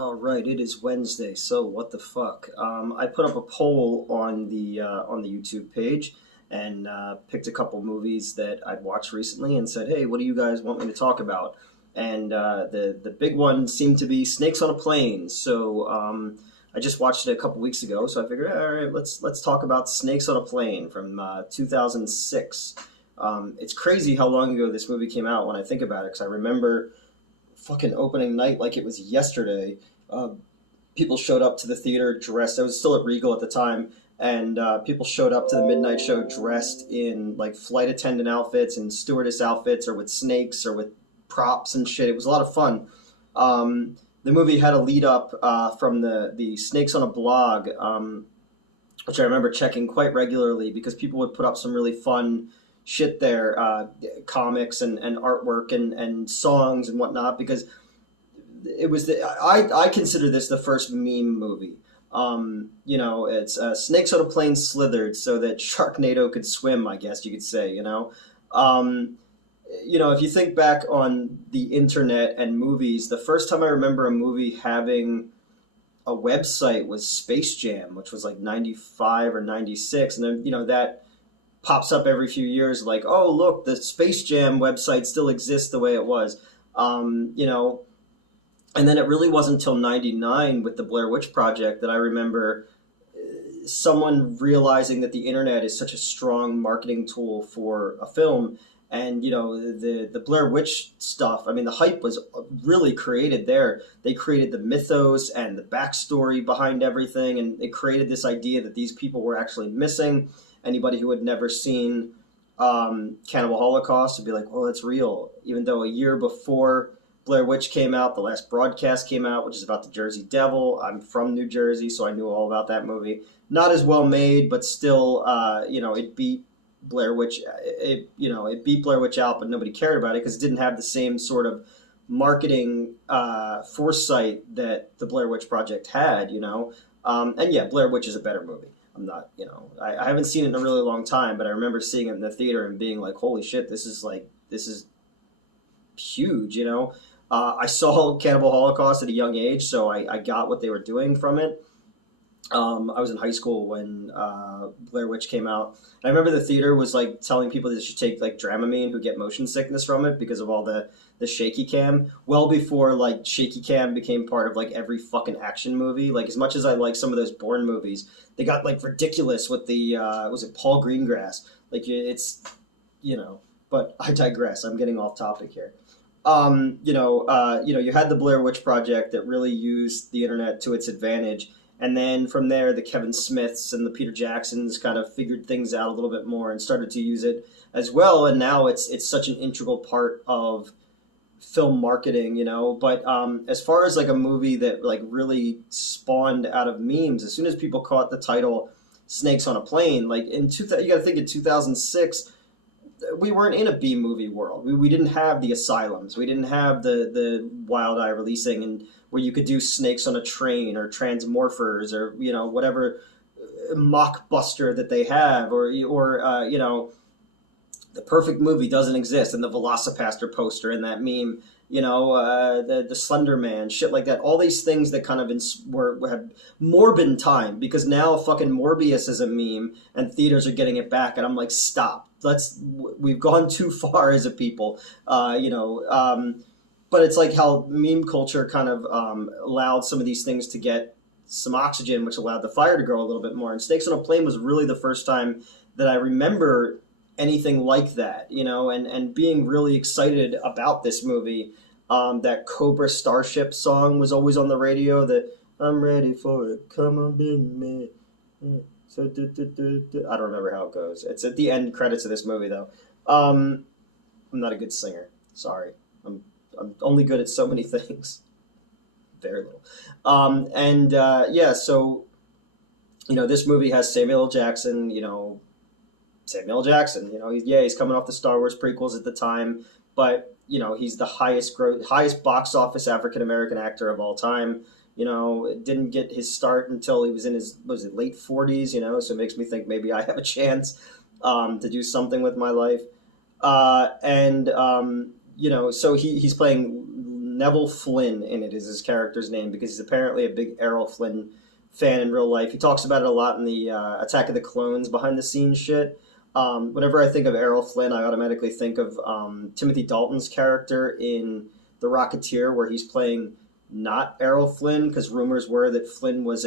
All right, it is Wednesday, so what the fuck? I put up a poll on the YouTube page and picked a couple movies that I'd watched recently and said, "Hey, what do you guys want me to talk about?" And the big one seemed to be Snakes on a Plane. So I just watched it a couple weeks ago, so I figured, all right, let's talk about Snakes on a Plane from 2006. It's crazy how long ago this movie came out when I think about it, because I remember fucking opening night like it was yesterday. Uh, People showed up to the theater dressed. I was still at Regal at the time, and people showed up to the midnight show dressed in like flight attendant outfits and stewardess outfits, or with snakes, or with props and shit. It was a lot of fun. The movie had a lead up from the Snakes on a Blog, which I remember checking quite regularly because people would put up some really fun shit there, comics and artwork and songs and whatnot, because I consider this the first meme movie. It's snakes on a plane slithered so that Sharknado could swim, I guess you could say. Um, if you think back on the internet and movies, the first time I remember a movie having a website was Space Jam, which was like 95 or 96. And then, that pops up every few years like, oh, look, the Space Jam website still exists the way it was. Um, you know, and then it really wasn't until 99 with the Blair Witch Project that I remember someone realizing that the internet is such a strong marketing tool for a film. And the Blair Witch stuff, I mean, the hype was really created there. They created the mythos and the backstory behind everything, and it created this idea that these people were actually missing. Anybody who had never seen Cannibal Holocaust would be like, well, it's real, even though a year before Blair Witch came out, the last broadcast came out, which is about the Jersey Devil. I'm from New Jersey, so I knew all about that movie. Not as well made, but still, it beat Blair Witch. It beat Blair Witch out, but nobody cared about it because it didn't have the same sort of marketing foresight that the Blair Witch Project had. And yeah, Blair Witch is a better movie. I'm not, I haven't seen it in a really long time, but I remember seeing it in the theater and being like, holy shit, this is huge. I saw Cannibal Holocaust at a young age, so I got what they were doing from it. I was in high school when Blair Witch came out. And I remember the theater was like telling people they should take like Dramamine, who get motion sickness from it because of all the shaky cam. Well before like shaky cam became part of like every fucking action movie. Like as much as I like some of those Bourne movies, they got like ridiculous with the was it Paul Greengrass? Like it's But I digress. I'm getting off topic here. You had the Blair Witch Project that really used the internet to its advantage, and then from there, the Kevin Smiths and the Peter Jacksons kind of figured things out a little bit more and started to use it as well. And now it's such an integral part of film marketing. But as far as like a movie that like really spawned out of memes, as soon as people caught the title "Snakes on a Plane," like you got to think in 2006 we weren't in a B movie world. We didn't have the asylums. We didn't have the Wild Eye releasing and where you could do snakes on a train or transmorphers or whatever mockbuster that they have or the perfect movie doesn't exist and the Velocipaster poster and that meme. The Slender Man, shit like that. All these things that kind of had more been time because now fucking Morbius is a meme and theaters are getting it back, and I'm like, stop. We've gone too far as a people, but it's like how meme culture kind of allowed some of these things to get some oxygen, which allowed the fire to grow a little bit more. And Snakes on a Plane was really the first time that I remember anything like that, and being really excited about this movie. That Cobra Starship song was always on the radio. That I'm ready for it, come on, be me. So I don't remember how it goes. It's at the end credits of this movie though. I'm not a good singer. Sorry, I'm only good at so many things. Very little. So this movie has Samuel L. Jackson. Samuel L. Jackson. He's coming off the Star Wars prequels at the time, but he's the highest box office African American actor of all time. Didn't get his start until he was in his late 40s. So it makes me think maybe I have a chance to do something with my life. So he's playing Neville Flynn in it is his character's name because he's apparently a big Errol Flynn fan in real life. He talks about it a lot in the Attack of the Clones behind the scenes shit. Whenever I think of Errol Flynn, I automatically think of Timothy Dalton's character in The Rocketeer, where he's playing not Errol Flynn, because rumors were that Flynn was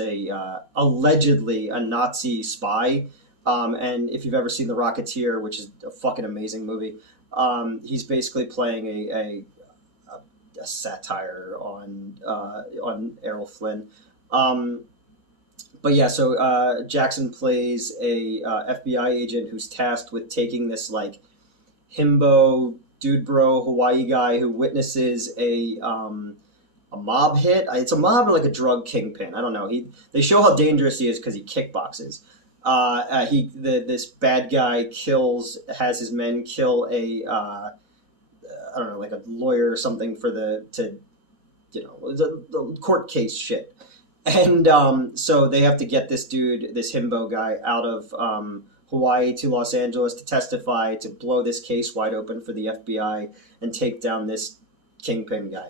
allegedly a Nazi spy. And if you've ever seen The Rocketeer, which is a fucking amazing movie, he's basically playing a satire on Errol Flynn. But yeah, so Jackson plays a FBI agent who's tasked with taking this like himbo dude bro Hawaii guy who witnesses a mob hit. It's a mob or like a drug kingpin. I don't know. They show how dangerous he is because he kickboxes. This bad guy has his men kill I don't know, like a lawyer or something for the court case shit. And so they have to get this dude, this himbo guy, out of Hawaii to Los Angeles to testify, to blow this case wide open for the FBI and take down this kingpin guy.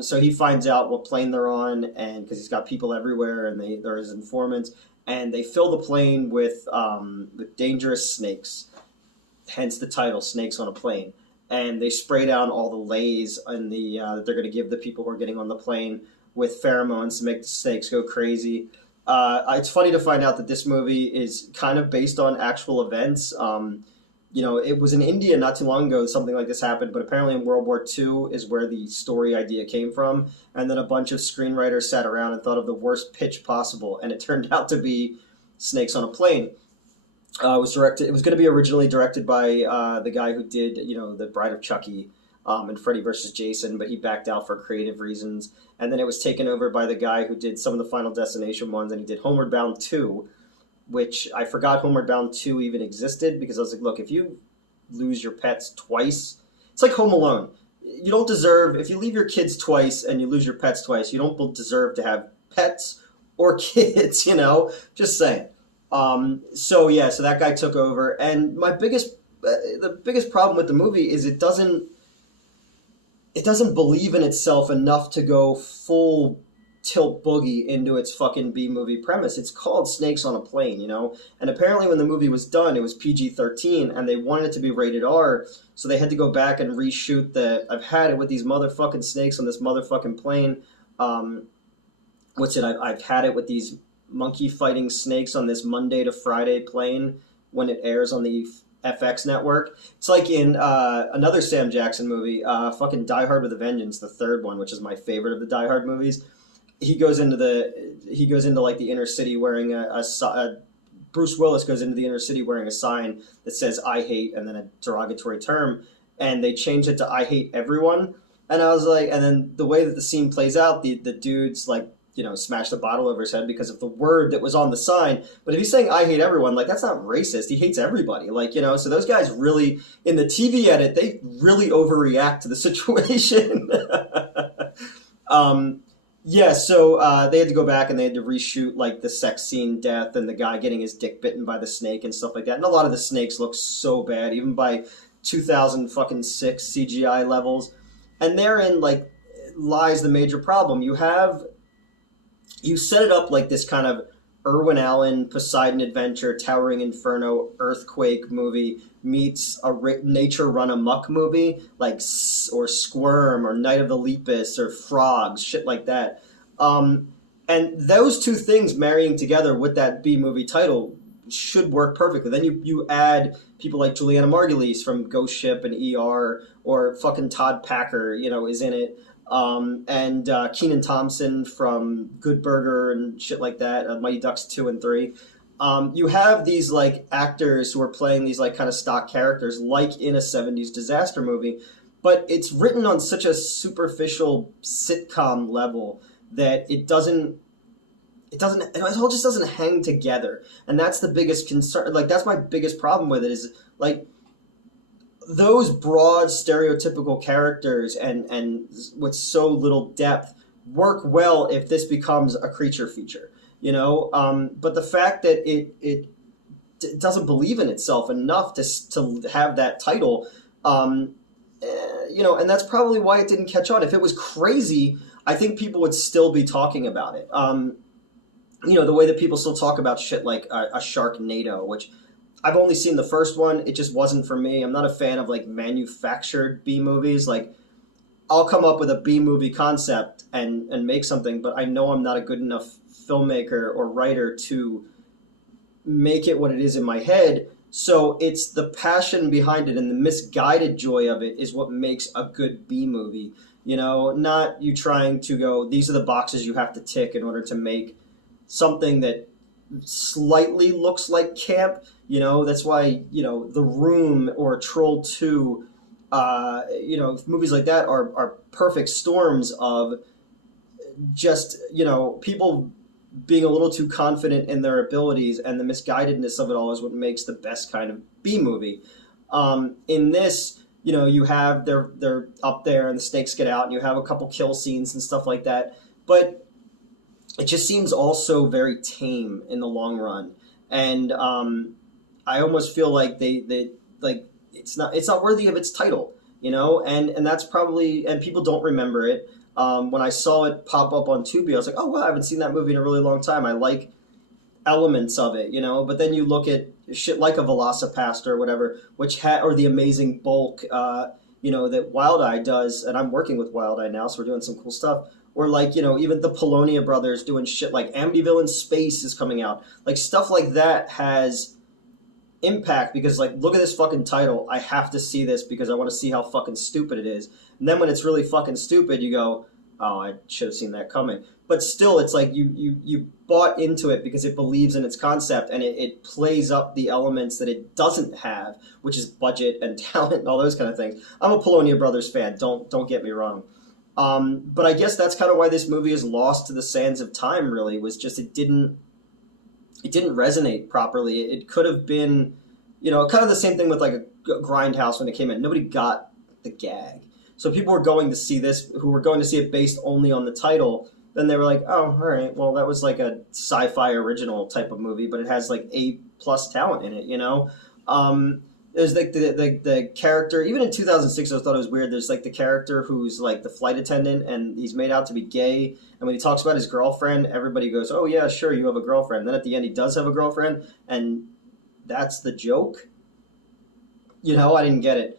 So he finds out what plane they're on, and because he's got people everywhere, and they're his informants, and they fill the plane with dangerous snakes, hence the title, Snakes on a Plane. And they spray down all the lays that they're going to give the people who are getting on the plane with pheromones to make the snakes go crazy. It's funny to find out that this movie is kind of based on actual events. It was in India not too long ago something like this happened, but apparently in World War II is where the story idea came from. And then a bunch of screenwriters sat around and thought of the worst pitch possible, and it turned out to be Snakes on a Plane. It was going to be originally directed by the guy who did, The Bride of Chucky and Freddy vs. Jason, but he backed out for creative reasons. And then it was taken over by the guy who did some of the Final Destination ones, and he did Homeward Bound 2, which I forgot Homeward Bound 2 even existed, because I was like, look, if you lose your pets twice, it's like Home Alone. You don't deserve, if you leave your kids twice and you lose your pets twice, you don't deserve to have pets or kids, just saying. So that guy took over, and the biggest problem with the movie is it doesn't believe in itself enough to go full tilt boogie into its fucking B-movie premise. It's called Snakes on a Plane, and apparently when the movie was done, it was PG-13, and they wanted it to be rated R, so they had to go back and reshoot I've had it with these motherfucking snakes on this motherfucking plane. I've had it with these monkey fighting snakes on this Monday to Friday plane when it airs on the FX network. It's like in another Sam Jackson movie, fucking Die Hard with a Vengeance, the third one, which is my favorite of the Die Hard movies. He goes into like the inner city wearing Bruce Willis goes into the inner city wearing a sign that says "I hate" and then a derogatory term, and they changed it to "I hate everyone." And I was like, and then the way that the scene plays out, the dude's like, smash the bottle over his head because of the word that was on the sign. But if he's saying "I hate everyone," like, that's not racist. He hates everybody. Like, so those guys really, in the TV edit, they really overreact to the situation. So they had to go back and they had to reshoot like the sex scene death and the guy getting his dick bitten by the snake and stuff like that. And a lot of the snakes look so bad, even by 2006 CGI levels. And therein, like, lies the major problem. You set it up like this kind of Irwin Allen, Poseidon Adventure, Towering Inferno, Earthquake movie meets a nature run amok movie, like, or Squirm, or Night of the Lepus, or Frogs, shit like that. And those two things marrying together with that B-movie title should work perfectly. Then you add people like Juliana Margulies from Ghost Ship and ER, or fucking Todd Packer, is in it. And Kenan Thompson from Good Burger and shit like that, Mighty Ducks 2 and 3. You have these like actors who are playing these like kind of stock characters, like in a 70s disaster movie, but it's written on such a superficial sitcom level that it all just doesn't hang together. And that's the biggest concern. Like, that's my biggest problem with it, is like, those broad stereotypical characters and with so little depth work well if this becomes a creature feature, but the fact that it doesn't believe in itself enough to have that title, and that's probably why it didn't catch on. If it was crazy, I think people would still be talking about it. The way that people still talk about shit like a Sharknado, which I've only seen the first one. It just wasn't for me. I'm not a fan of like manufactured B movies. Like I'll come up with a B movie concept and make something, but I know I'm not a good enough filmmaker or writer to make it what it is in my head. So it's the passion behind it and the misguided joy of it is what makes a good B movie. Not you trying to go, these are the boxes you have to tick in order to make something that slightly looks like camp. That's why, The Room or Troll 2, movies like that are perfect storms of just, people being a little too confident in their abilities, and the misguidedness of it all is what makes the best kind of B movie. In this, you have they're up there and the snakes get out, and you have a couple kill scenes and stuff like that, but it just seems also very tame in the long run, and I almost feel like they like it's not worthy of its title, and that's probably, and people don't remember it. When I saw it pop up on Tubi, I was like, oh, wow, I haven't seen that movie in a really long time. I like elements of it, But then you look at shit like a Velocipaster or whatever, or the Amazing Bulk, that Wild Eye does, and I'm working with Wild Eye now, so we're doing some cool stuff. Or like, even the Polonia brothers doing shit like Amityville in Space is coming out. Like, stuff like that has impact because, like, look at this fucking title. I have to see this because I want to see how fucking stupid it is. And then when it's really fucking stupid, you go, oh, I should have seen that coming. But still, it's like you bought into it because it believes in its concept, and it plays up the elements that it doesn't have, which is budget and talent and all those kind of things. I'm a Polonia Brothers fan. Don't get me wrong. But I guess that's kind of why this movie is lost to the sands of time. Really, was just it didn't resonate properly. It could have been, kind of the same thing with like a Grindhouse when it came in. Nobody got the gag. So people were going to see this, who were going to see it based only on the title. Then they were like, oh, all right, well, that was like a sci-fi original type of movie, but it has like A+ talent in it, There's like the character, even in 2006, I thought it was weird. There's like the character who's like the flight attendant, and he's made out to be gay. And when he talks about his girlfriend, everybody goes, oh, yeah, sure, you have a girlfriend. And then at the end, he does have a girlfriend, and that's the joke. I didn't get it.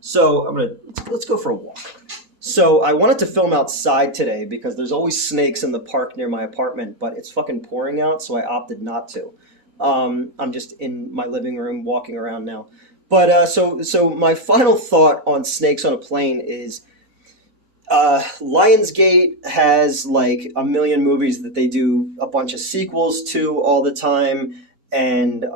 So let's go for a walk. So I wanted to film outside today because there's always snakes in the park near my apartment, but it's fucking pouring out, so I opted not to. I'm just in my living room walking around now. But so my final thought on Snakes on a Plane is Lionsgate has like a million movies that they do a bunch of sequels to all the time. And,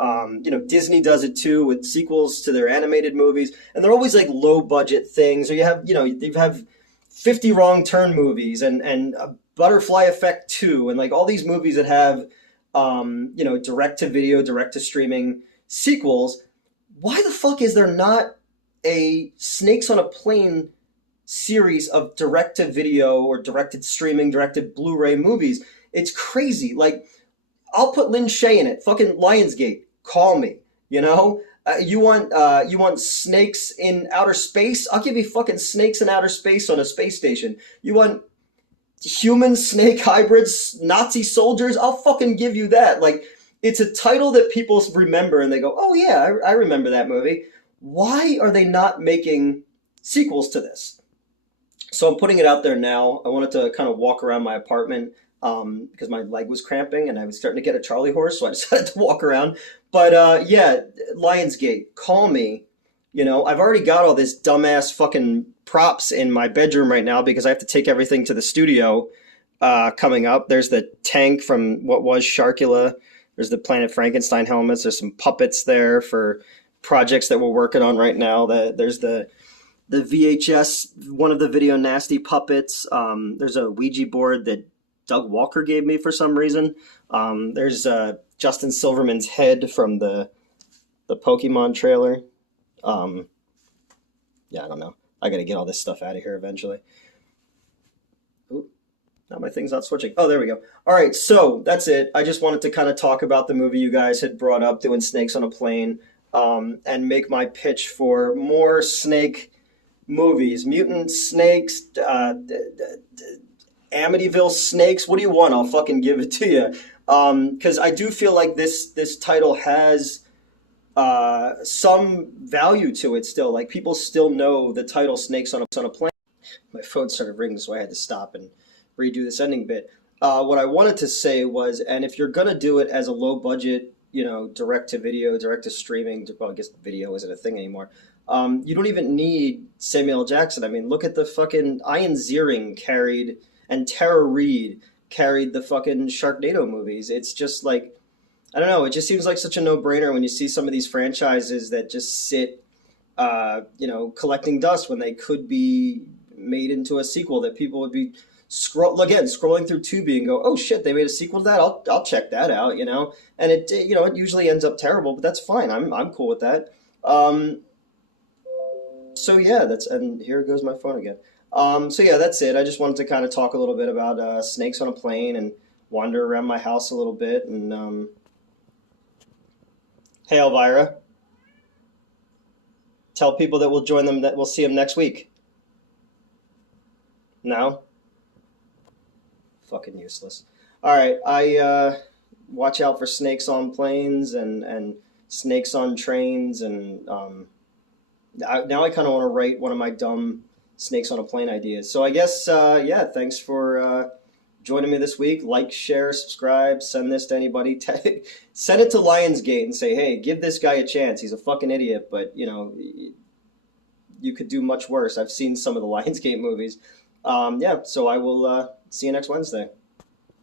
Disney does it too with sequels to their animated movies. And they're always like low budget things. Or you have 50 Wrong Turn movies and Butterfly Effect 2 and like all these movies that have, direct to video, direct to streaming sequels. Why the fuck is there not a Snakes on a Plane series of direct to video or directed streaming, directed Blu-ray movies? It's crazy. Like, I'll put Lin Shaye in it. Fucking Lionsgate, call me. You want snakes in outer space? I'll give you fucking snakes in outer space on a space station. You want human snake hybrids, Nazi soldiers? I'll fucking give you that. Like, it's a title that people remember and they go, oh yeah, I remember that movie. Why are they not making sequels to this? So I'm putting it out there now. I wanted to kind of walk around my apartment because my leg was cramping and I was starting to get a Charlie horse, so I decided to walk around. But yeah, Lionsgate, call me. I've already got all this dumbass fucking props in my bedroom right now because I have to take everything to the studio coming up. There's the tank from what was Sharkula. There's the Planet Frankenstein helmets. There's some puppets there for projects that we're working on right now. There's the VHS, one of the Video Nasty puppets. There's a Ouija board that Doug Walker gave me for some reason. There's Justin Silverman's head from the Pokemon trailer. Yeah, I don't know. I gotta get all this stuff out of here eventually. Ooh, now my thing's not switching. Oh, there we go. All right, so that's it. I just wanted to kind of talk about the movie you guys had brought up, doing Snakes on a Plane, and make my pitch for more snake movies, mutant snakes, Amityville snakes. What do you want? I'll fucking give it to you. Because I do feel like this title has some value to it still. Like people still know the title "Snakes on a Plane." My phone started ringing, so I had to stop and redo this ending bit. What I wanted to say was, and if you're gonna do it as a low budget, direct to video, direct to streaming, well, I guess video isn't a thing anymore. You don't even need Samuel L. Jackson. I mean, look at the fucking Ian Ziering carried and Tara Reid carried the fucking Sharknado movies. It's just like I don't know. It just seems like such a no-brainer when you see some of these franchises that just sit, collecting dust when they could be made into a sequel that people would be scrolling through Tubi and go, oh shit, they made a sequel to that. I'll check that out, And it usually ends up terrible, but that's fine. I'm cool with that. So yeah, and here goes my phone again. So yeah, that's it. I just wanted to kind of talk a little bit about snakes on a plane and wander around my house a little bit and. Hey Elvira, tell people that we'll join them, that we'll see them next week. No? Fucking useless. All right, I watch out for snakes on planes and snakes on trains and now I kind of want to write one of my dumb snakes on a plane ideas. So I guess yeah, thanks for joining me this week. Like, share, subscribe, send this to anybody. Send it to Lionsgate and say, hey, give this guy a chance. He's a fucking idiot, but you could do much worse. I've seen some of the Lionsgate movies. Yeah, so I will see you next Wednesday.